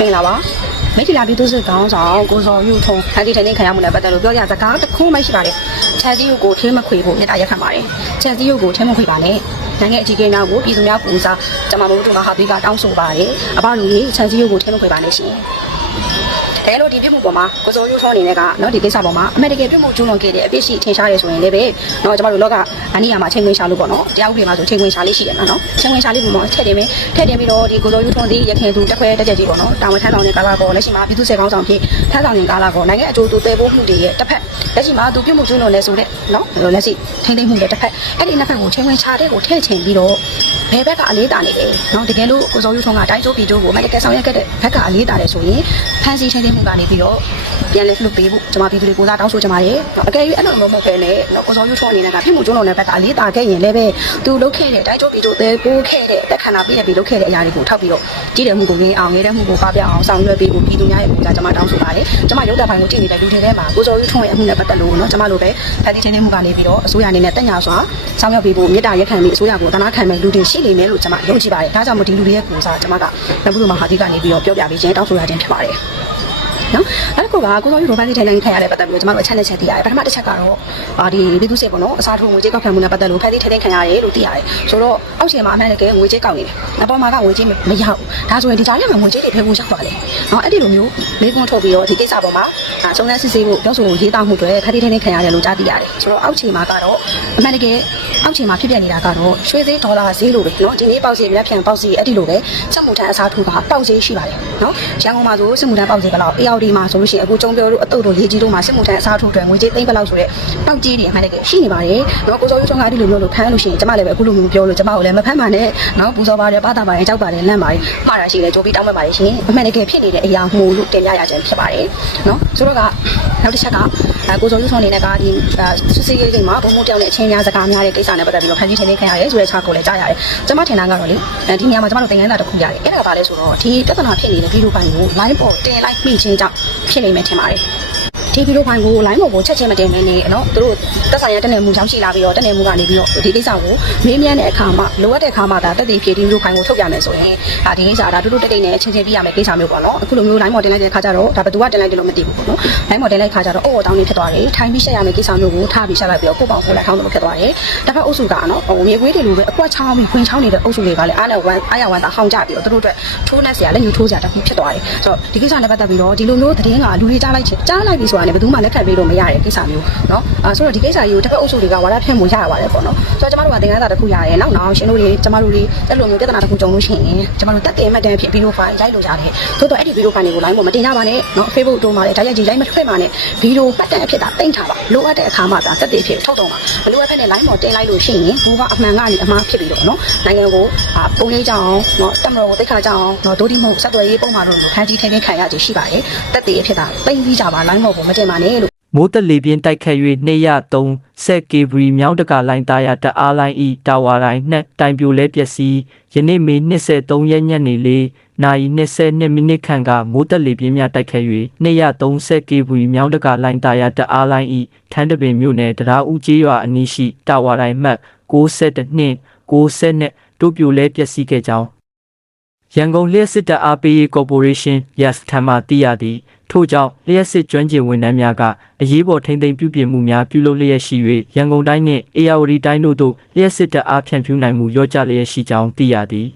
မင်္ဂလာပါမိထီလာပြည်သူ့စစ်ကောင်းဆောင်ကိုစောယူထုံခန်းတီထိုင်နေခံရမှုနဲ့ပတ်သက်လို့ပြောရစကားတစ်ခုမှရှိပါတယ်ချက်စီရုပ်ကိုထင်းမခွေဖို့မြတ်တာရက်ခံပါတယ်ချက်စီရုပ်ကိုထင်းမခွေပါနဲ့နိုင်ငံအကြီးအကဲများကိုပြည်သူများပူစားကျမတို့တို့မဟာသီးကတောင်းဆိုပါတယ်အဘလူကြီးချက်စီရုပ်ကိုထင်းမခွေပါနဲ့ရှင် အဲလိုဒီပြစ်မှုပေါ်မှာကိုစိုးရိုးထုံးအနေနဲ့ကနော်ဒီကိစ္စပေါ်မှာအမေရိကန်ပြစ်မှုကျူးလွန်ခဲ့တဲ့အပြစ်ရှိထင်ရှားရဆိုရင်လည်းပဲနော်ကျွန်တော်တို့လောကအနည်းအမှာချိန်ခွင်ရှာလို့ပေါ့နော်တရားဥပဒေမှာဆိုချိန်ခွင်ရှာလေးရှိရမှာနော်ချိန်ခွင်ရှာလေးပုံမှာထည့်တင်မယ်ထည့်တင်ပြီးတော့ဒီကိုစိုးရိုးထုံးသည်ရခိုင်သူတက်ခွဲတက်ကြကြီးပေါ့နော်တာဝန်ထမ်းဆောင်တဲ့ကာလပေါ်လက်ရှိမှာပြည်သူ့စေကောင်းဆောင်ဖြစ်ထမ်းဆောင်တဲ့ကာလပေါ်နိုင်ငံအကျိုးတူတည်ဖို့မှုတွေရဲ့တစ်ဖက် လက်ရှိမှာသူပြုတ်မှုကျွလွန်နေဆိုတဲ့နော်လက်ရှိထိမ့်သိမ့်မှုတွေတစ်ဖက်အဲ့ဒီနှစ်ဖက်ကိုချိန်ဝင်ချတဲ့ကိုထည့်ချင်ပြီးတော့ဘယ်ဘက်ကအလေးတာနေလဲနော်တကယ်လို့ကိုစောယူထုံးကတိုင်းကျိုးပြည်ကျိုးကိုမတကယ်ဆောင်ရွက်ခဲ့တဲ့ဘက်ကအလေးတာတယ်ဆိုရင်ဖန်စီထိမ့်သိမ့်မှုကနေပြီးတော့ ပြန်လဲလွတ်ပေးဖို့ကျွန်မပြည်သူတွေကိုစားတောင်းဆိုကြပါရဲ့အကယ်၍အဲ့လိုမဟုတ်ပဲနဲ့တော့ကိုစောယူထောအနေနဲ့ကဖြစ်မှုကျုံးလုံးတဲ့ဘက်ကအလေးတာခဲ့ရင်လည်းပဲသူလုတ်ခဲ့တဲ့တိုင်းကျိုးပြည်ကျိုးသေးပိုးခဲ့တဲ့တက်ခဏပြည့်ရပြီးလုတ်ခဲ့တဲ့အရာတွေကိုထောက်ပြီးတော့ကြည့်တယ်မှုကိုငင်းအောင်ငဲတဲ့မှုကိုပပြအောင်ဆောင်ရွက်ပေးဖို့ပြည်သူများရဲ့ပူဇာကျွန်မတောင်းဆိုပါတယ်ကျွန်မရုပ်သက်ပိုင်းကိုကြည့်နေတဲ့လူတွေထဲမှာကိုစောယူထောရဲ့အမှုနဲ့ပတ်သက်လို့နော်ကျွန်မတို့ပဲဖန်တီးချင်းချင်းမှုကနေပြီးတော့အစိုးရအနေနဲ့တက်ညာစွာဆောင်ရွက်ပေးဖို့မြေတားရက်ခံပြီးအစိုးရကိုတနာခံမဲ့လူတွေရှိနေမယ်လို့ကျွန်မယုံကြည်ပါတယ်ဒါကြောင့်မို့ဒီလူတွေရဲ့ပူဇာကျွန်မကနဘူးလူမဟာကြီးကနေပြီးတော့ပြောပြပေးခြင်းတောင်းဆိုရခြင်းဖြစ်ပါတယ် နော်အဲ့ဒါကကိုကိုစောယူရိုဘတ်ထိုင်တိုင်းထိုင်ရတဲ့ပတ်သက်ပြီးတော့ကျွန်တော်တို့အချက်နဲ့ချက်သိရတယ်ပထမတစ်ချက်ကတော့အာဒီပြည်သူစစ်ပေါ့နော်အစားထိုးငွေကြေးကောက်ခံမှုနဲ့ပတ်သက်လို့ဖန်တီးထိုင်တိုင်းခံရတယ်လို့သိရတယ်ဆိုတော့အောက်ရှင်မှာအမှန်တကယ်ငွေကြေးကောက်နေတယ်အပေါ်မှာကငွေကြေးမရဘူးဒါဆိုရင်ဒီကြားထဲမှာငွေကြေးတွေဖယ်ဖို့ရောက်သွားတယ်နော်အဲ့ဒီလိုမျိုးမေးခွန်းထုတ်ပြီးတော့ဒီကိစ္စပေါ်မှာအာစုံစမ်းစစ်ဆေးဖို့ပြောဆိုရေးတောင်းမှုတွေဖန်တီးထိုင်တိုင်းခံရတယ်လို့ကြားသိရတယ်ဆိုတော့အောက်ချိန်မှာကတော့အမှန်တကယ်အောက်ချိန်မှာဖြစ်ပျက်နေတာကတော့ရွှေသေးဒေါ်လာဈေးလိုပဲနော်ဒီနေ့ပေါက်စီမြတ်ဖြန်ပေါက်စီအဲ့ဒီလိုပဲစက်မှုထမ်းအစားထိုးကပေါက်ဈေးရှိပါတယ်နော်ရန်ကုန်မှာဆိုစက်မှုထမ်းပေါက်ဈေးဘယ်လောက် AOD မှာဆိုလို့ရှိရင်အခုကျုံပြောတို့အတုတ်တို့ရေးကြီးတို့မှာစစ်မှုထမ်းအစားထိုးတွေငွေကြေးသိန်းဘယ်လောက်ဆိုတဲ့တောက်ကြီးတွေအမှန်တကယ်ရှိနေပါတယ်။တော့ကိုစောယူချုံကအဲ့ဒီလိုမျိုးလို့ဖမ်းလို့ရှိရင်ကျမလည်းပဲအခုလိုမျိုးပြောလို့ကျမကိုလည်းမဖမ်းပါနဲ့။နော်ပူဇော်ပါတယ်ပါတာပါတယ်ကြောက်ပါတယ်လန့်ပါတယ်မှားတာရှိတယ်ကြိုးပြီးတောင်းပန်ပါတယ်ရှင်။အမှန်တကယ်ဖြစ်နေတဲ့အရာမှုလို့တင်ပြရခြင်းဖြစ်ပါတယ်။နော်ဆိုတော့ကနောက်တစ်ချက်ကအဲကိုစောယူချုံအနေနဲ့ကဒီစစ်စစ်ရေးကိမှာဘုံဘုံတောင်းတဲ့အချင်းများစကားများတဲ့ကိစ္စနဲ့ပတ်သက်ပြီးတော့ဖန်တီးထင်းထင်းခံရတယ်ဆိုတဲ့ခြားကိုလည်းကြားရတယ်။ကျမထင်တာကတော့လေဒီနေရာမှာကျမတို့သင်ခန်းစာတစ်ခုရတယ်။အဲ့ဒါကဘာလဲဆိုတော့ဒီပြဿနာဖြစ်နေတဲ့ဗီဒီယိုပိုင်းကို line ပေါ်တင်လိုက်မိချင်းကြောင့်ဖြစ်နေမယ်ထင်ပါတယ်။ ဒီဗီဒီယိုဖိုင်ကို line ပေါ်ကိုချက်ချင်းမတင်မဲနဲ့နော်သူတို့တက်ဆိုင်ရတက်နယ်မူချောင်းရှိလာပြီးတော့တက်နယ်မူကနေပြီးတော့ဒီကိစ္စကိုမေးမြန်းတဲ့အခါမှာလိုအပ်တဲ့အခါမှာဒါတက်တည်ဖြည့်ဒီဗီဒီယိုဖိုင်ကိုထုတ်ပြမယ်ဆိုရင်ဒါဒီကိစ္စဒါတို့တို့တက်တိတ်နဲ့အချင်းချင်းပြရမယ်ကိစ္စမျိုးပေါ့နော်အခုလိုမျိုး line ပေါ်တင်လိုက်တဲ့အခါကျတော့ဒါဘယ်သူကတင်လိုက်တယ်လို့မသိဘူးပေါ့နော် line ပေါ်တင်လိုက်ခါကျတော့အော်တောင်းနေဖြစ်သွားတယ်ထိုင်းပြီးရှက်ရမယ်ကိစ္စမျိုးကိုထားပြီးရှက်လိုက်ပြီးတော့ကိုပေါ့ကိုလိုက်ထောင်းလို့ဖြစ်သွားတယ်တစ်ဖက်အုပ်စုကနော်ဟိုမြေခွေးတွေလိုပဲအကွက်ချောင်းပြီးခွင်ချောင်းနေတဲ့အုပ်စုတွေကလည်းအားနဲ့ဝမ်းအားရဝမ်းသာဟောင်းကြပြီးတော့သူတို့အတွက်ထိုးနှက်စရာလက်ညှိုးထိုးစရာတစ်ခုဖြစ်သွားတယ်ဆိုတော့ဒီကိစ္စနဲ့ပတ်သက်ပြီးတော့ဒီလိုမျိုးသတင်းကလူတွေကြားလိုက်ချင်ကြားလိုက်ပြီဆိုတာနဲ့ဘယ်သူမှလက်ခံပေးလို့မရတဲ့ကိစ္စမျိုးเนาะအဲဆိုတော့ဒီကိစ္စကြီးကိုတစ်ဖက်အုပ်စုတွေကဝါဒဖြန့်မှုရရပါတယ်ပေါ့နော်ဆိုတော့ကျမတို့ကသင်ခန်းစာတစ်ခုရတယ်နောက်နောက်ရှင်တို့တွေကျမတို့တွေအဲ့လိုမျိုးပြဿနာတစ်ခုကြုံလို့ရှိရင်ကျမတို့တက်တယ်မှတ်တမ်းဖြစ်ဗီဒီယိုဖိုင်ရိုက်လို့ရတယ်သို့တော့အဲ့ဒီဗီဒီယိုဖိုင်တွေကို line ပေါ်မတင်ကြပါနဲ့เนาะ Facebook တို့မှာလည်းဒါရိုက်ကြည့်ရိုက်မထွက်ပါနဲ့ဗီဒီယိုမှတ်တမ်းအဖြစ်သာတင်ထားပါလိုအပ်တဲ့အခါမှာဒါတက်တယ်ဖြစ်ထုတ်တော့မှာမလိုအပ်ဖက်နဲ့ line ပေါ်တင်လိုက်လို့ရှိရင်ဘူကအမှန်ကနေအမှားဖြစ်ပြီးတော့เนาะနိုင်ငံကိုပုံလေးကြောင်းเนาะတက်မတော်ကိုတိတ်ခါကြောင်းเนาะဒိုဒီမဟုတ်ဆက်သွယ်ရေးပုံမှာတို့လိုခန်းကြီးထိန်းထိန်းခံရခြင်းရှိပါတယ်တက်တယ်အဖြစ်သာပိတ်ပြီးကြပါ line ပေါ်ကိုမ တင်ပါနဲ့လို့မိုးတက်လေပြင်းတိုက်ခတ်၍203ဆက်ကေဘရီမြောင်းတကာလိုင်းသားရတအားလိုင်းဤတာဝါတိုင်းနှက်တိုင်ပြိုလဲပျက်စီးယနေ့မေ23ရက်ညနေ4နာရီ22မိနစ်ခန့်ကမိုးတက်လေပြင်းများတိုက်ခတ်၍230ကေဘရီမြောင်းတကာလိုင်းသားရတအားလိုင်းဤထန်းတပင်မြို့နယ်တရားဦးကျေးရွာအနီးရှိတာဝါတိုင်းမှတ်62နှင့်60နဲ့တို့ပြိုလဲပျက်စီးခဲ့ကြောင်း ရန်ကုန်လျှက်စစ်တပ်အားပေးရေးကော်ပိုရေးရှင်း YES ထံမှသိရသည်ထို့ကြောင့်လျှက်စစ်ကျွမ်းကျင်ဝန်ထမ်းများကအရေးပေါ်ထိန်းသိမ်းပြုပြင်မှုများပြုလုပ်လျက်ရှိ၍ရန်ကုန်တိုင်းနှင့်အေရဝတီတိုင်းတို့သို့လျှက်စစ်တပ်အားဖြန့်ဖြူးနိုင်မှုရော့ကျလျက်ရှိကြောင်းသိရသည်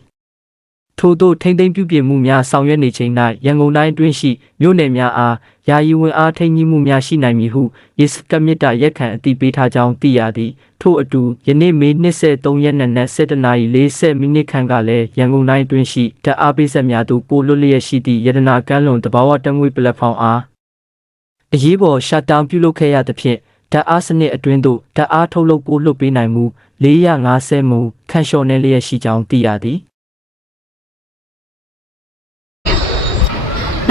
ထို့သို့ထိမ့်သိမ်းပြုပြင်မှုများဆောင်ရွက်နေချိန်၌ရန်ကုန်တိုင်းအတွင်းရှိမြို့နယ်များအားယာယီဝန်အားထိန်းကြီးမှုများရှိနိုင်မည်ဟုယေစကမြစ်တာရက်ခံအသိပေးထားကြောင်းသိရသည်ထို့အတူယနေ့မေ23ရက်နေ့နက်7:40မိနစ်ခန့်ကလည်းရန်ကုန်တိုင်းအတွင်းရှိဓာတ်အားပေးဆက်များသို့ကိုလွတ်လျက်ရှိသည့်ရတနာကမ်းလွန်တဘာဝတက်ငွေပလက်ဖောင်းအားအရေးပေါ်ရှတ်ဒေါင်းပြုလုပ်ခဲ့ရသဖြင့်ဓာတ်အားစနစ်အတွင်းသို့ဓာတ်အားထုတ်လုပ်ကိုလွှတ်ပေးနိုင်မှု450မူခန့်လျှော့နေလျက်ရှိကြောင်းသိရသည်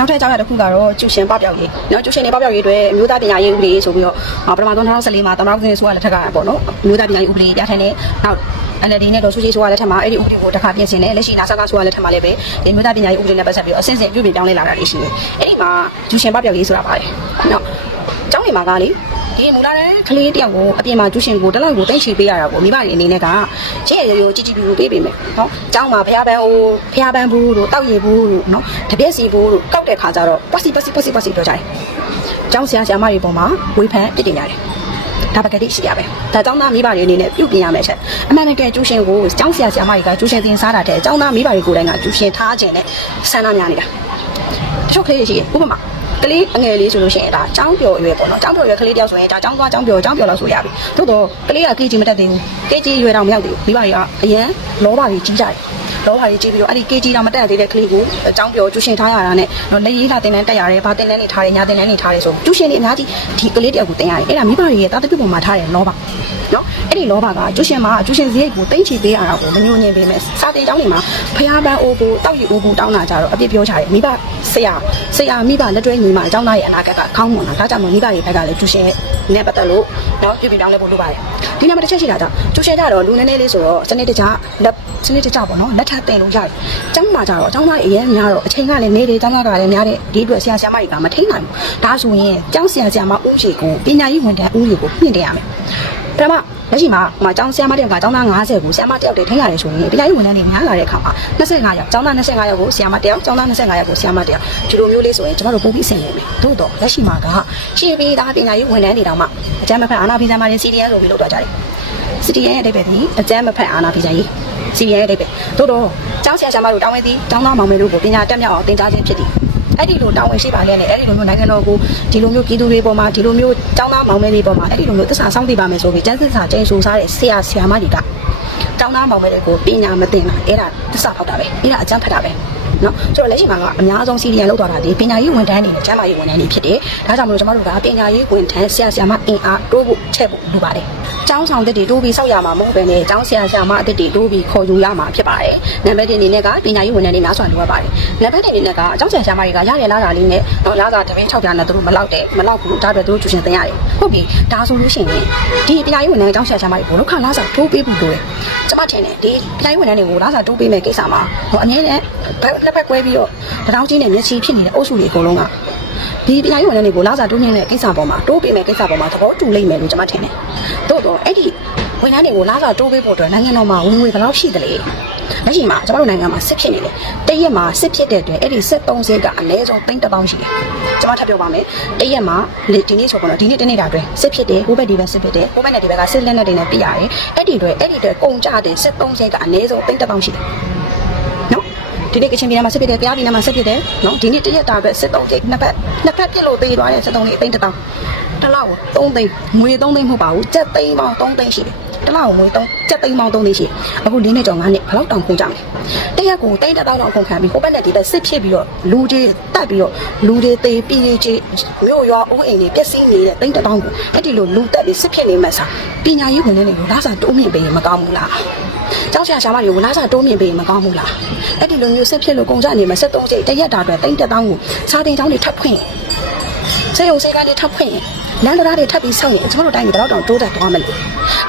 နောက်ထပ်အကြောင်းအရာတစ်ခုကတော့ကျူရှင်ပပျောက်ရေးနော်ကျူရှင်တွေပပျောက်ရေးအတွက်အမျိုးသားပညာရေးဥပဒေဆိုပြီးတော့ပထမဆုံး2014မှာတမန်တော်ကင်းဆိုရလက်ထက်ကပေါ့နော်အမျိုးသားပညာရေးဥပဒေပြဌာန်းတဲ့နောက် NLD နဲ့တော့ဆူကြီးဆိုရလက်ထက်မှာအဲ့ဒီဥပဒေကိုတစ်ခါပြင်ဆင်တယ်လက်ရှိနာဆကဆိုရလက်ထက်မှာလည်းပဲဒီအမျိုးသားပညာရေးဥပဒေနဲ့ပတ်သက်ပြီးတော့အစဉ်အဆက်ပြုပြင်ပြောင်းလဲလာတာတွေရှိတယ်အဲ့ဒီမှာကျူရှင်ပပျောက်ရေးဆိုတာပါတယ်နော်ကျောင်းတွေမှာကလေ ဒီဒီမူလာတဲ့ကလေးတယောက်ကိုအပြင်မှာကျူးရှင်ကိုတစ်လောက်ကိုတိတ်ချီပေးရတာကိုမိဘတွေအနေနဲ့ကချဲ့ရရိုးကြည့်ကြည့်ပြီးပေးပေးမယ်နော်။ကျောင်းမှာဖျားပန်းအိုးဖျားပန်းဘူးတို့တောက်ရည်ဘူးတို့နော်။တပြက်စီဘူးတို့ကောက်တဲ့ခါကျတော့ပတ်စီပတ်စီပတ်စီပတ်စီပြောကြတယ်။ကျောင်းဆရာဆရာမတွေပေါ်မှာဝေဖန်ပြစ်တင်ကြတယ်။ဒါပကတိရှိရပဲ။ဒါကျောင်းသားမိဘတွေအနေနဲ့ပြုပြင်ရမယ်ချက်။အမှန်တကယ်ကျူးရှင်ကိုကျောင်းဆရာဆရာမတွေကကျူးရှင်သင်စားတာတဲ့ကျောင်းသားမိဘတွေကိုယ်တိုင်ကကျူးရှင်ထားခြင်းနဲ့ဆန္ဒများနေတာ။တချို့ကလေးတွေရှိတယ်ဥပမာ ကလေးအငယ်လေးဆိုလို့ရှိရင်ဒါចောင်းပျော်ရွယ်ပေါ့နော်ចောင်းပျော်ရွယ်ကလေးတယောက်ဆိုရင်ဒါចောင်းသွားចောင်းပျော်ចောင်းပျော်လောက်ဆိုရပြီသို့တော့ကလေးကကေဂျီမတက်သေးဘူးကေဂျီရွယ်တော့မရောက်သေးဘူးမိဘတွေကအရန်လောဘကြီးကြီးကြတယ်လောဘကြီးကြီးပြီးတော့အဲ့ဒီကေဂျီတော့မတက်သေးတဲ့ကလေးကိုចောင်းပျော်ကျူရှင်ထားရတာနဲ့တော့လက်ရေးလာတင်တန်းတက်ရတယ်ဘာတင်တန်းနေထားတယ်ညာတင်တန်းနေထားတယ်ဆိုကျူရှင်တွေအများကြီးဒီကလေးတယောက်ကိုတင်ရတယ်အဲ့ဒါမိဘတွေရဲ့တာတပြစ်ပေါ်မှာထားတယ်လောဘ နော်အဲ့ဒီလောဘကကျူရှင်မှာကျူရှင်စရိတ်ကိုတင်ချီပေးရတာကိုမညှို့ညင်ပေးမယ်စာတင်ကျောင်းတွေမှာဖျားပန်းအိုးဘူးတောက်ရီအိုးဘူးတောင်းတာကြတော့အပြစ်ပြောချတယ်မိဘဆရာဆရာမိဘလက်တွဲညီမအကြောင်းသားရဲ့အနာဂတ်ကခေါင်းမွန်တာဒါကြောင့်မို့မိဘတွေဘက်ကလည်းကျူရှင်နဲ့ပတ်သက်လို့နော်ပြုပြင်တောင်းလဲဖို့လိုပါတယ်ဒီနေ့မှာတစ်ချက်ရှိတာကြောင့်ကျူရှင်ကြတော့လူနည်းနည်းလေးဆိုတော့စနစ်တကျလက်စနစ်တကျပေါ့နော်လက်ထပ်တင်လို့ရတယ်ကျောင်းမှာကြတော့ကျောင်းသားအရင်များတော့အချိန်ကလည်းနေတယ်ကျောင်းသားကလည်းများတဲ့ဒီအတွက်ဆရာဆရာမတွေကမထိန်နိုင်ဘူးဒါဆိုရင်ကျောင်းဆရာဆရာမဦးရှိကိုပညာရေးဝန်ထမ်းဦးရှိကိုမြင့်တင်ရမယ် ပထမလက်ရှိမှာဟိုမှာကျောင်းဆရာမတယောက်ကကျောင်းသား90ကိုဆရာမတယောက်တည်းထိန်းရတယ်ဆိုရင်ပညာရေးဝန်ထမ်းတွေများလာတဲ့အခါမှာ25ယောက်ကျောင်းသား25ယောက်ကိုဆရာမတယောက်ကျောင်းသား25ယောက်ကိုဆရာမတယောက်ဒီလိုမျိုးလေးဆိုရင်ကျွန်တော်တို့ပုံပြီးအဆင်ပြေမယ်သို့တော့လက်ရှိမှာကရှင်းပေးသားပညာရေးဝန်ထမ်းတွေတောင်မှအကြမ်းမဖက်အာနာဖီဇာမာရင် CDN ဆိုပြီးလုပ်တော့ကြတယ် CDN ရဲ့အဓိပ္ပာယ်ဒီအကြမ်းမဖက်အာနာဖီဇာရေး CDN ရဲ့အဓိပ္ပာယ်သို့တော့ကျောင်းဆရာဆရာမတို့တောင်းဝင်သည်ကျောင်းသားမောင်မယ်တို့ကိုပညာတက်မြောက်အောင်သင်ကြားခြင်းဖြစ်သည် အဲ့ဒီလိုတောင်းဝင်ရှိပါလေနဲ့အဲ့ဒီလိုမျိုးနိုင်ငံတော်ကိုဒီလိုမျိုးပြည်သူတွေပေါ်မှာဒီလိုမျိုးကျောင်းသားမောင်မယ်တွေပေါ်မှာအဲ့ဒီလိုမျိုးသစ္စာစောင့်သိပါမယ်ဆိုပြီးကျန်းစစ်စာကျင်းဆိုစားတဲ့ဆရာဆရာမတွေကကျောင်းသားမောင်မယ်တွေကိုပညာမသင်တာအဲ့ဒါသစ္စာဖောက်တာပဲအဲ့ဒါအကြမ်းဖက်တာပဲ နော်ဆိုတော့လက်ရှိမှာကအများဆုံးစီရီယံလောက်သွားတာဒီပညာရေးဝန်ထမ်းတွေနဲ့ကျန်းမာရေးဝန်ထမ်းတွေဖြစ်တယ်။ဒါကြောင့်မလို့ကျွန်တော်တို့ကပညာရေးဝန်ထမ်းဆရာဆရာမအင်အားတိုးဖို့ချက်ဖို့လိုပါတယ်။ကျောင်းဆောင်တက်တွေတိုးပြီးစောက်ရမှာမဟုတ်ဘဲနဲ့ကျောင်းဆရာဆရာမအတက်တွေတိုးပြီးခေါ်ယူရမှာဖြစ်ပါတယ်။နံပါတ်1အနေနဲ့ကပညာရေးဝန်ထမ်းတွေများစွာလိုအပ်ပါတယ်။နံပါတ်2အနေနဲ့ကကျောင်းဆရာဆရာမတွေကရရလာတာလေးနဲ့တော့လာတာတပင်း6ပြားနဲ့သူတို့မလောက်တယ်မလောက်ဘူးဒါပဲသူတို့ကျူရှင်တင်ရတယ်။ဟုတ်ပြီဒါဆိုလို့ရှိရင်ဒီပညာရေးဝန်ထမ်းကျောင်းဆရာဆရာမတွေကိုလောက်ခလာစာတိုးပေးဖို့လိုတယ်။ကျွန်မထင်တယ်ဒီပညာရေးဝန်ထမ်းတွေကိုလာစာတိုးပေးမဲ့ကိစ္စမှာဟိုအငင်းနဲ့လက်ဖက်ကွဲပြီးတော့တထောင်ကြီးနဲ့မျက်စိဖြစ်နေတဲ့အုပ်စုတွေအကုန်လုံးကဒီပညာရေးဝန်ထမ်းတွေကိုလာစာတိုးမြင့်တဲ့ကိစ္စပေါ်မှာတိုးပေးမဲ့ကိစ္စပေါ်မှာသဘောတူလိမ့်မယ်လို့ကျွန်မထင်တယ်။သို့တော့အဲ့ဒီဝန်ထမ်းတွေကိုလာစာတိုးပေးဖို့အတွက်နိုင်ငံတော်မှာဝင်ငွေဘယ်လောက်ရှိသလဲ။လက်ရှိမှာကျွန်တော်တို့နိုင်ငံမှာစစ်ဖြစ်နေတယ်။တရက်မှာစစ်ဖြစ်တဲ့အတွက်အဲ့ဒီစစ်သုံးစင်းကအနည်းဆုံးသိန်းတစ်ပေါင်းရှိတယ်။ကျွန်မထပ်ပြောပါမယ်။တရက်မှာဒီနေ့ဆိုတော့ဒီနေ့တနေ့တာအတွင်းစစ်ဖြစ်တယ်ဟိုဘက်ဒီဘက်စစ်ဖြစ်တယ်ဟိုဘက်နဲ့ဒီဘက်ကစစ်လက်နဲ့တွေနဲ့ပြရတယ်။အဲ့ဒီအတွက်အဲ့ဒီအတွက်ကုန်ကြတဲ့စစ်သုံးစင်းကအနည်းဆုံးသိန်းတစ်ပေါင်းရှိတယ်။နော် ဒီနေ့ကချင်ပြည်နယ်မှာစစ်ဖြစ်တယ်တရားပြည်နယ်မှာစစ်ဖြစ်တယ်နော်ဒီနေ့တရက်တာအတွက်စစ်သုံးစင်းနှစ်ဖက်နှစ်ဖက်ပြစ်လို့ပေးသွားတဲ့စစ်သုံးစင်းအသိန်းတစ် တောင်းတစ်လောက်ကို3သိန်းငွေ3သိန်းမဟုတ်ပါဘူးကြက်သိန်းပေါင်း3သိန်းရှိတယ်တစ်လောက်ကိုငွေ3ကြက်သိန်းပေါင်း3သိန်းရှိတယ်အခု၄နှစ်ကျော်၅နှစ်ဘယ်လောက်တောင်ကုန်ကြမလဲတရက်ကိုတိန်းတစ်တောင်းလောက်ကုန်ခံပြီးဟိုဘက်နဲ့ဒီဘက်စစ်ဖြစ်ပြီးတော့လူတွေတက်ပြီးတော့လူတွေတေးပြည်ကြီးမြို့ရွာအိုးအိမ်တွေပျက်စီးနေတဲ့တိန်းတစ်တောင်းကိုအဲ့ဒီလိုလူတက်ပြီးစစ်ဖြစ်နေမှဆာပညာရေးဝင်နေတဲ့လူလားစာတိုးမြင့်ပေးရင်မကောင်းဘူးလားကျောင်းဆရာဆရာမတွေကိုလာစားတိုးမြင့်ပေးရင်မကောင်းဘူးလားအဲ့ဒီလိုမျိုးဆက်ဖြစ်လို့ကုန်ကြနေမှာ73စိတ်တရက်တာအတွက်တိမ့်တက်တောင်းကိုစာတင်ကျောင်းတွေထပ်ဖွင့်စေယုံစေကတွေထပ်ဖွင့် လမ်းတရားတွေထပ်ပြီးဆောက်ရင်ကျွန်တော်တို့တိုင်းပြည်တော့တောင်တိုးတက်သွားမယ်လို့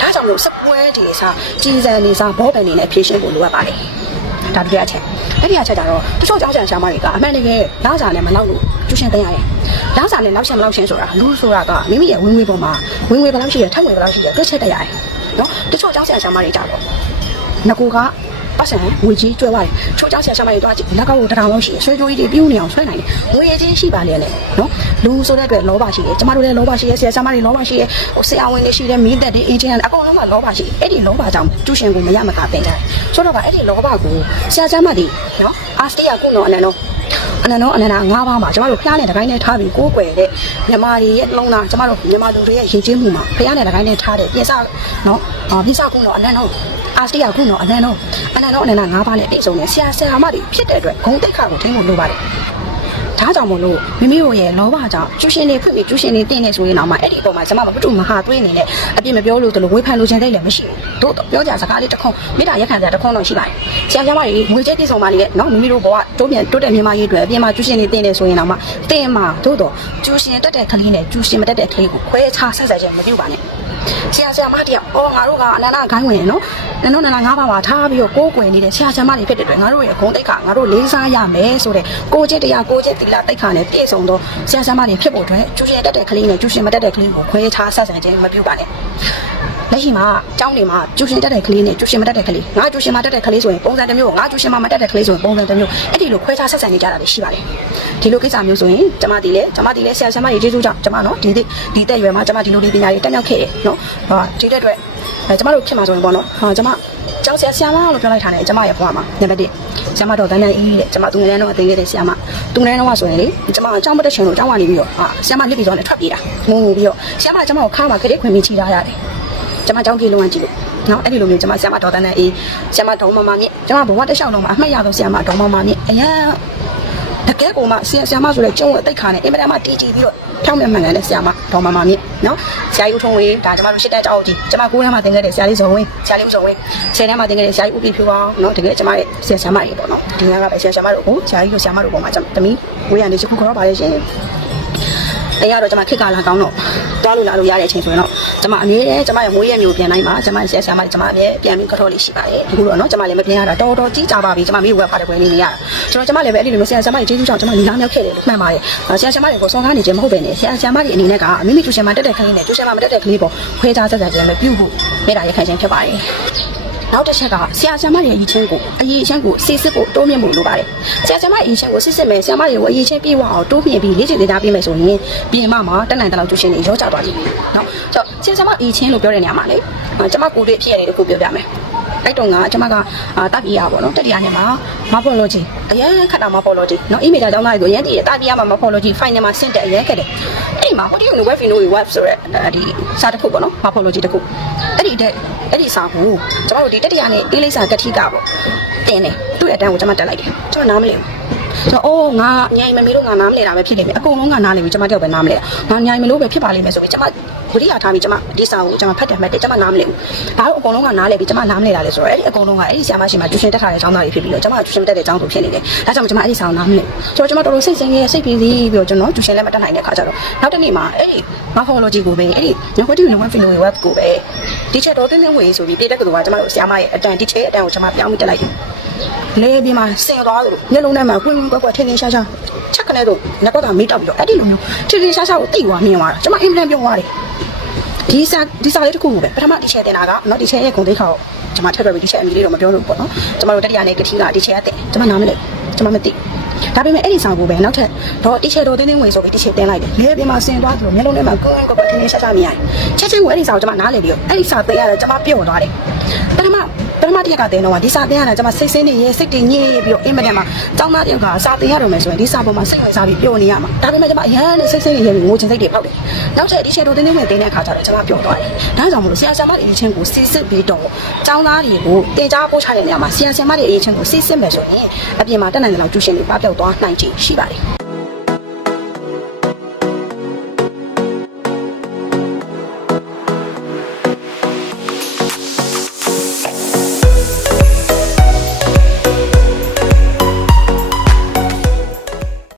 ဒါကြောင့်မလို့စပွဲတွေစားကြီးစံနေစားဘောပန်နေနဲ့ဖြည့်ရှင်းဖို့လိုအပ်ပါတယ်ဒါတကယ်အချက်အဲ့ဒီအချက်ကြတော့တချို့ကျောင်းဆရာဆရာမတွေကအမှန်တကယ်လာစားနဲ့မလောက်လို့ကျူရှင်တင်ရတယ်လာစားနဲ့နောက်ရှင်မလောက်ရှင်ဆိုတာလူဆိုတာကမိမိရဲ့ဝင်ငွေပေါ်မှာဝင်ငွေဘယ်လောက်ရှိရထက်ငွေဘယ်လောက်ရှိရတွက်ချက်တတ်ရတယ်နော်တချို့ကျောင်းဆရာဆရာမတွေကြတော့ငကူက ပတ်စံငွေကြီးကျွဲသွားတယ်ချိုးချဆရာဆရာမတွေတော့လက်ကောက်ကိုတထောင်လောက်ရှိတယ်ဆွဲကြိုးကြီးတွေပြူးနေအောင်ဆွဲနိုင်တယ်ငွေချင်းရှိပါလေလေနော်လူဆိုတဲ့အတွက်လောဘရှိတယ်ကျမတို့လည်းလောဘရှိတယ်ဆရာဆရာမတွေလောဘရှိတယ်ဟိုဆရာဝန်တွေရှိတယ်မင်းသက်တွေအင်ဂျင်အကုန်လုံးကလောဘရှိတယ်အဲ့ဒီလောဘကြောင့်ကျူရှင်ကိုမရမကပင်ကြတယ်ဆိုတော့ကအဲ့ဒီလောဘကိုဆရာဆရာမတွေနော်အာစတေးကကုနော်အနန္တော အနန္တောအနန္ဒာ၅ပါးမှာကျမတို့ဖျားနဲ့တကိုင်းနဲ့ထားပြီးကိုးကွယ်တဲ့မြမာတွေရဲ့လုံးသားကျမတို့မြမာလူတွေရဲ့ရင်ကျေးမှုမှာဖျားနဲ့တကိုင်းနဲ့ထားတဲ့ပြင်စနော်ပြင်စကုနော်အနန္တောအာစတီးယာခုနော်အနန္တောအနန္တောအနန္ဒငါးပါးနဲ့တိတ်ဆုံနေဆရာဆရာမတွေဖြစ်တဲ့အတွက်ဂုံတိတ်ခါကိုထိန်းဖို့လိုပါတယ် ဒါကြောင့်မလို့မိမိတို့ရဲ့လောဘကြောင့်ကျူရှင်တွေဖွင့်ပြီးကျူရှင်တွေတင်းနေဆိုရင်တော့မှအဲ့ဒီအပေါ်မှာကျွန်မမပတူမဟာတွေးနေနဲ့အပြစ်မပြောလို့တလို့ဝေဖန်လို့ခြင်းတိတ်လည်းမရှိဘူးတို့တော့ပြောကြစကားလေးတစ်ခုမေတ္တာရက်ခံစရာတစ်ခုတော့ရှိပါတယ်ဆရာဆရာမတွေငွေကြေးပြည့်စုံပါလေနော်မိမိတို့ဘဝတိုးပြန်တိုးတက်မြန်မာရေးတွေအပြင်မှာကျူရှင်တွေတင်းနေဆိုရင်တော့မှတင်းမှာတို့တော့ကျူရှင်တက်တဲ့ကလေးနဲ့ကျူရှင်မတက်တဲ့ကလေးကိုခွဲခြားဆက်ဆက်ခြင်းမပြုပါနဲ့ဆရာဆရာမတယောက်အော်ငါတို့ကအနန္တဂိုင်းဝင်နော်နင်တို့နန္ဒငါးပါးမှာထားပြီးတော့ကိုးကွယ်နေတဲ့ဆရာဆရာမတွေဖြစ်တဲ့အတွက်ငါတို့ရဲ့ဂုဏ်တိတ်ကငါတို့လေးစားရမယ်ဆိုတဲ့ကိုကျင့်တရားကိုကျင့်သီလလတိတ်ခါနဲ့ပြည့်စုံသောဆရာဆရာမတွေဖြစ်ဖို့အတွက်ကျူရှင်တက်တဲ့ကလေးနဲ့ကျူရှင်မတက်တဲ့ကလေးကိုခွဲခြားဆက်ဆံခြင်းမပြုပါနဲ့ လက်ရှိမှာကျောင်းတွေမှာကျူရှင်တက်တဲ့ကလေးနဲ့ကျူရှင်မတက်တဲ့ကလေးငါကျူရှင်မတက်တဲ့ကလေးဆိုရင်ပုံစံတစ်မျိုးငါကျူရှင်မမတက်တဲ့ကလေးဆိုရင်ပုံစံတစ်မျိုးအဲ့ဒီလိုခွဲခြားဆက်ဆံနေကြတာတွေရှိပါတယ်ဒီလိုကိစ္စမျိုးဆိုရင်ကျမဒီလေကျမဒီလေဆရာဆရာမတွေကျေးဇူးကြောင့်ကျမနော်ဒီဒီဒီတက်ရွယ်မှာကျမဒီလိုလေးပညာတွေတက်မြောက်ခဲ့တယ်နော်ဟာဒီတဲ့အတွက်အဲကျမတို့ဖြစ်မှာဆိုရင်ပေါ့နော်ဟာကျမကျောင်းဆရာဆရာမလို့ပြောလိုက်တာနဲ့ကျမရဲ့ဘဝမှာနံပါတ်1ဆရာမတော်တန်းတန်းအီးတဲ့ကျမသူငယ်တန်းတော့အသိခဲ့တဲ့ဆရာမသူငယ်တန်းတော့ဆိုရင်လေကျမအကြောင်းမတက်ချင်လို့အကြောင်းကနေပြီးတော့ဟာဆရာမလစ်ပြီးတော့လည်းထွက်ပြေးတာငုံငုံပြီးတော့ဆရာမကျမကိုခါမှာခရက်ခွင်ပြီးချီထားရတယ် ကျမအကြောင်းပြေလုံးဝကြည့်လို့နော်အဲ့ဒီလိုမျိုးကျမဆရာမတော်တန်းတန်းအေးဆရာမဒေါမမမြင့်ကျမဘဝတစ်လျှောက်လုံးမှာအမှတ်ရဆုံးဆရာမဒေါမမမြင့်အရန်တကယ်ကိုမှဆရာဆရာမဆိုတဲ့ကျုံအသိခါနဲ့အင်မတန်မှတီးတီးပြီးတော့ဖြောင်းမြတ်မှန်ကန်တဲ့ဆရာမဒေါမမမြင့်နော်ဆရာကြီးဦးထုံးဝေးဒါကျမတို့ရှစ်တက်ကြောက်ကြီးကျမကိုးတန်းမှာသင်ခဲ့တဲ့ဆရာလေးဇော်ဝင်းဆရာလေးဦးဇော်ဝင်းဆယ်တန်းမှာသင်ခဲ့တဲ့ဆရာကြီးဦးပြဖြူအောင်နော်တကယ်ကျမရဲ့ဆရာဆရာမတွေပေါ့နော်ဒီကကပဲဆရာဆရာမတို့ကိုဆရာကြီးတို့ဆရာမတို့ပေါ်မှာကျမတမီးဝေးရနေချခုခေါ်တော့ပါလေရှင်အဲရတော့ကျွန်မခက်ကာလာကောင်းတော့တွားလို့လာလို့ရတဲ့အချိန်ဆိုရင်တော့ ကျမအမြဲတမ်းကျမရဲ့မွေးရမျိုးပြန်တိုင်းမှာကျမရဲ့ဆရာမကျမအမြဲပြန်ပြီးကတော့လေးရှိပါတယ်ဒီလိုတော့နော်ကျမလည်းမပြန်ရတာတော်တော်ကြီးကြပါပြီကျမမေးဝယ်ပါတယ်ခွေနေနေရတာကျွန်တော်ကျမလည်းပဲအဲ့ဒီလိုမျိုးဆရာဆရာမရဲ့ကျေးဇူးကြောင့်ကျမလေးလာမြောက်ခဲ့တယ်လို့မှန်ပါတယ်ဆရာဆရာမတွေကိုဆွမ်းကားနေခြင်းမဟုတ်ပဲနဲ့ဆရာဆရာမတွေအနေနဲ့ကမိမိကျူရှင်မတက်တဲ့ခင်းနဲ့ကျူရှင်မမတက်တဲ့ခင်းပေါ့ခွဲခြားဆက်ဆံခြင်းပဲပြုဖို့မိတာရခိုင်ခြင်းဖြစ်ပါတယ် နောက်တစ်ချက်ကဆရာဆရာမရဲ့အရေးချင်းကိုအရေးချင်းကိုစစ်စစ်ကိုတိုးမြင့်ဖို့လိုပါတယ်ဆရာဆရာမရဲ့အရေးချင်းကိုစစ်စစ်မယ်ဆရာမရဲ့အရေးချင်းပြေဝအောင်တိုးမြင့်ပြီးလေ့ကျင့်သင်ကြားပေးမယ်ဆိုရင်ပြင်မမှာတက်နိုင်တဲ့လောက်ကျူရှင်တွေရောကြသွားကြည့်နော်ဆိုတော့ဆရာဆရာမအရေးချင်းလို့ပြောတဲ့နေရာမှာလေကျွန်မကိုယ်တွေ့ဖြစ်ရတဲ့တခုပြောပြမယ်အဲ့တုန်းကကျွန်မကတာပီယာပေါ့နော်တက်တရားနဲ့မှာမဖော်လို့ချင်းအရင်ခတ်တာမဖော်လို့ချင်းနော်အီးမေးလ်ကြောင်းလိုက်ကိုအရင်တည်တာပီယာမှာမဖော်လို့ချင်း file နဲ့မှာဆင့်တဲ့အရင်ခက်တယ်အဲ့မှာ audio နဲ့ web video တွေ web ဆိုရက်ဒီစာတစ်ခုပေါ့နော်မဖော်လို့ချင်းတစ်ခု ဒီတဲ့အဲ့ဒီစာကိုကျွန်တော်တို့ဒီတတိယနှစ်အေးလိပ်စာကတိကပေါ့တင်တယ်သူ့ရဲ့အတန်းကိုကျွန်မတက်လိုက်တယ်ကျွန်တော်နားမလည်ဘူးဆိုတော့အိုးငါညိုင်မမေလို့ငါနားမလဲတာပဲဖြစ်နေပြီအကုန်လုံးကနားလေပြီကျွန်မတယောက်ပဲနားမလဲငါညိုင်မလို့ပဲဖြစ်ပါလိမ့်မယ်ဆိုပြီးကျွန်မ ဝိရိယထားပြီးကျွန်မဒီစာကိုကျွန်မဖတ်တယ်မှတ်တယ်ကျွန်မနားမလဲဘူးဘာလို့အကုန်လုံးကနားလဲပြီးကျွန်မနားမလဲတာလဲဆိုတော့အဲ့ဒီအကုန်လုံးကအဲ့ဒီဆရာမရှိမှကျူရှင်တက်ခါတဲ့ចောင်းသားတွေဖြစ်ပြီးတော့ကျွန်မကျူရှင်တက်တဲ့ចောင်းသူဖြစ်နေတယ်ဒါကြောင့်ကျွန်မအဲ့ဒီစာကိုနားမလဲဆိုတော့ကျွန်မတော်တော်စိတ်ဆင်းရဲစိတ်ပြေးပြီးပြီးတော့ကျွန်တော်ကျူရှင်လည်းမတက်နိုင်တဲ့ခါကျတော့နောက်တစ်နေ့မှာအဲ့ဒီ morphology ကိုပဲအဲ့ဒီ negative and one feeling web ကိုပဲဒီချက်တော်တင်းတင်းဝေဆိုပြီးပြည်တက်ကတူကကျွန်မတို့ဆရာမရဲ့အတန်ဒီချက်အတန်ကိုကျွန်မပြောင်းပြီးတက်လိုက်တယ်လေပြီးမှဆင်သွားတယ်မျက်လုံးထဲမှာခွင်းခွင်းကွက်ကွက်ထင်းထင်းရှားရှားချက်ကနေတော့ငါကတော့မေးတောက်ပြီးတော့အဲ့ဒီလိုမျိုးထင်းထင်းရှားရှားကိုတိတ်သွားမြင်သွားတာကျွန်မအင်ပလန်ပြောသွားတယ် ဒီစာဒီစာလေးတစ်ခုကိုပဲပထမဒီချက်တင်တာကနော်ဒီချက်ရဲ့ဂုဏ်သိက္ခာကိုကျွန်မထပ်ပြီးဒီချက်အမီလေးတော့မပြောလို့ပေါ့နော်ကျွန်မတို့တတိယနဲ့ကတိကဒီချက်ရတဲ့ကျွန်မနားမလဲကျွန်မမသိဒါပေမဲ့အဲ့ဒီဆောင်ကိုပဲနောက်ထပ်တော့ဒီချက်တော်တင်းတင်းဝင်ဆိုပြီးဒီချက်တင်လိုက်တယ်လေပြီးမှဆင်သွားတယ်မျက်လုံးထဲမှာကွင်းကွက်ကွက်ထင်းထင်းရှားရှားမြင်ရတယ်ချက်ချင်းကိုအဲ့ဒီဆောင်ကိုကျွန်မနားလေပြီးတော့အဲ့ဒီစာတင်ရတယ်ကျွန်မပြုတ်သွားတယ်ပထမ ပထမတစ်ရက်ကတင်တော့ဒီစာတင်ရတယ်ကျွန်မစိတ်ဆင်းနေရဲစိတ်တင်ညစ်ပြီးတော့အင်မတန်မှာကျောင်းသားတယောက်ကစာတင်ရတော့မယ်ဆိုရင်ဒီစာပေါ်မှာစိတ်ဝင်စားပြီးပျော်နေရမှာဒါပေမဲ့ကျွန်မအရန်နဲ့စိတ်ဆင်းနေရဲပြီးငိုချင်စိတ်တွေပေါက်တယ်နောက်ထပ်ဒီချက်တော်တင်းတင်းဝင်တင်တဲ့အခါကျတော့ကျွန်မပျော်သွားတယ်ဒါကြောင့်မလို့ဆရာဆရာမတွေအရေးချင်းကိုစစ်စစ်ပြီးတော့ကျောင်းသားတွေကိုတင်ကြားပို့ချတဲ့နေရာမှာဆရာဆရာမတွေအရေးချင်းကိုစစ်စစ်မယ်ဆိုရင်အပြင်မှာတက်နိုင်တဲ့လောက်ကျူရှင်တွေပပျောက်သွားနိုင်ချေရှိပါတယ်